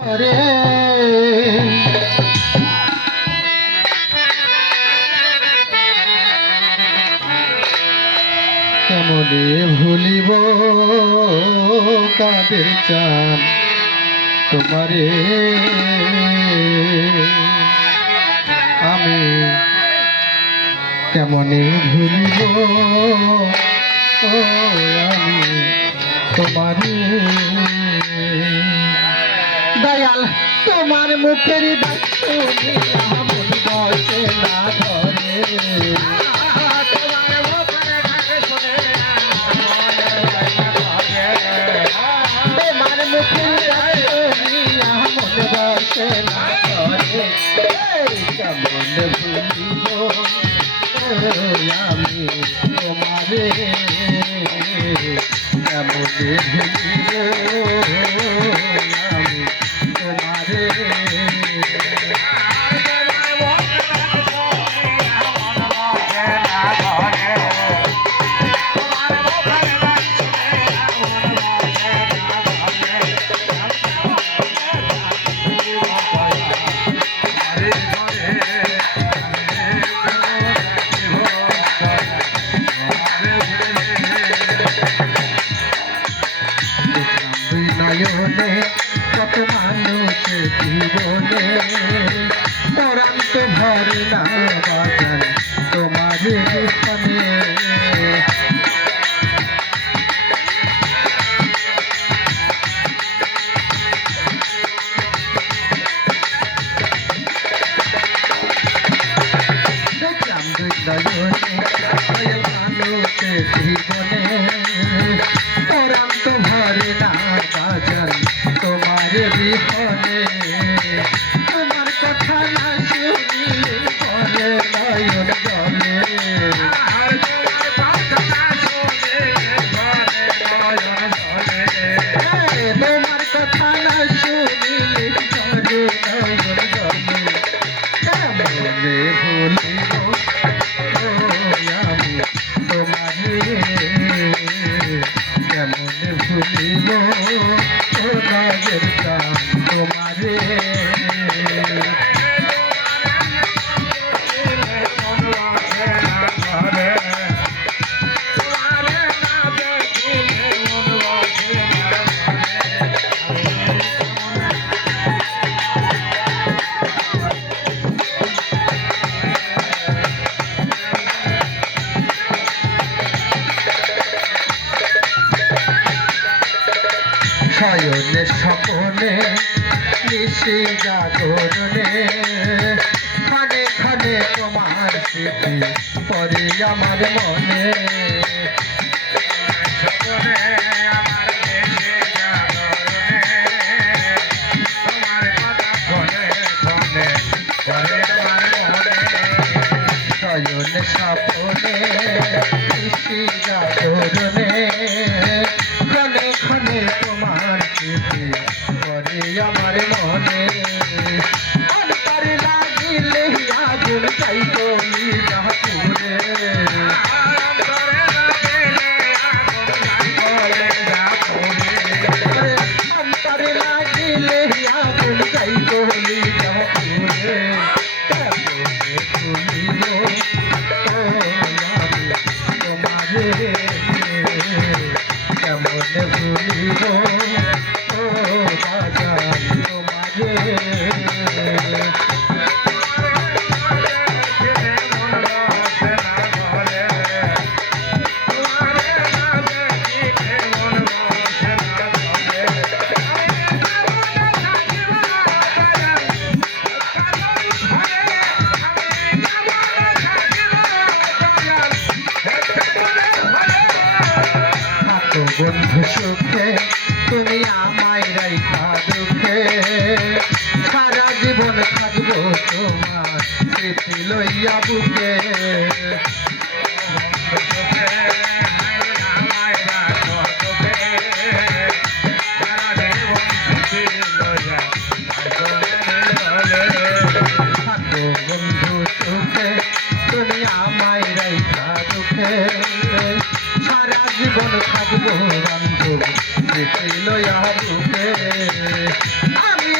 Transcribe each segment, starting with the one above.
রে কেমনে ভুলিব কাদের চান তোমারে আমি কেমনে ভুলিব আমি তোমারে দয়াল তোমার মুখের ডাক শুনিয়া মন বসে না ধরে তোমার মুখের ডাক শুনিয়া মন বসে না ধরে কেমন ভুলিব আমি তোমারে কেমন ভুলিব কত মানুষ জীবনে পরান্ত ভরে না বাজান তোমার বিছানে দেখলাম দুই নয়নে মানুষ জীবনে পরান্ত ভরে না বাজান তোমার বিহনে তোমার কথা না শুনিলে পরে নয়ন জলে তোমার কথা না শুনিলে পরে নয়ন জলে কেমনে ভুলিব আমি তোমারে কেমনে ভুলিব কাদের চান তোমারে শয়নে স্বপনে নিশি জাগরণে ক্ষণে ক্ষণে তোমার স্মৃতি পরে আমার মনে শয়নে স্বপনে নিশি জাগরণে ক্ষণে ক্ষণে তোমার স্মৃতি পরে আমার মনে অন্তরে লাগিলে আগুন চাইতো পুরে অন্তরে লাগিলে আগুন চাইতো পুরে তোমারে কেমনে ভুলিব বাজান তোমারে বন্ধু সুখে তুমি আমায় রাইখা দুঃখে সারা জীবন থাকবো তোমার স্মৃতি লইয়া বুকে বন্ধু সুখে তুমি আমায় রাইখা দুঃখে সারা জীবন থাকবো বান্ধব লইয়া বুকে আমি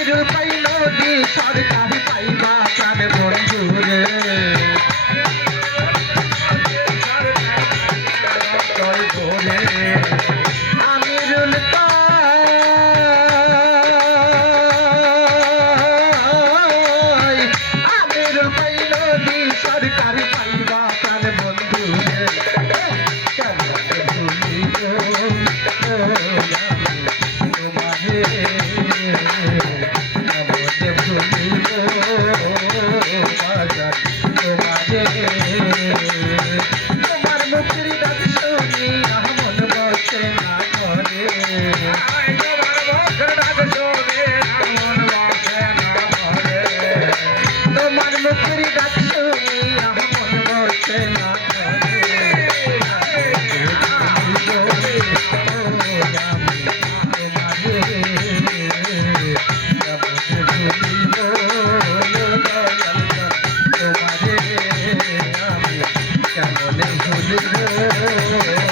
রে